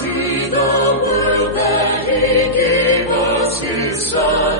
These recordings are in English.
he the world that he gave us his Son,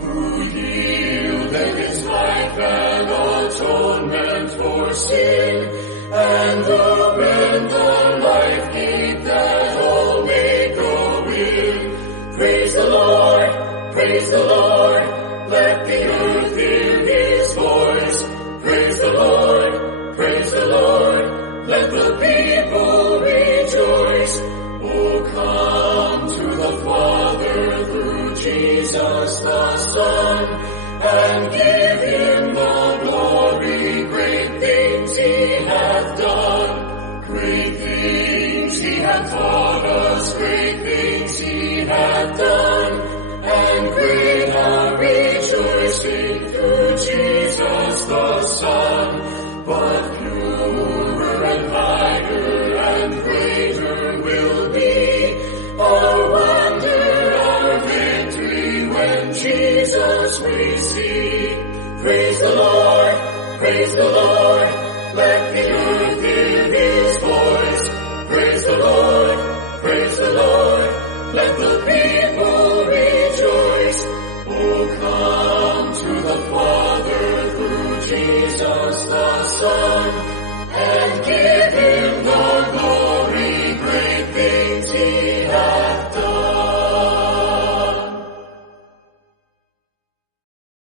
who yielded his life and atonement for sin, and opened the life gate that all may go in. Praise the Lord, praise the Lord, let the earth hear his voice. Praise the Lord, praise the Lord, let the people rejoice. Oh, come to the Father through Jesus the Son, and give him the glory. Great things he hath done, great things he hath taught us, great things he hath done, and great our rejoicing through Jesus the Son. But purer and higher and greater will be our wonder, our victory, when Jesus we see. Praise the Lord, praise the Lord, let the earth hear his voice. Praise the Lord, praise the Lord, let the people rejoice. Oh, come to the Father through Jesus the Son, and give him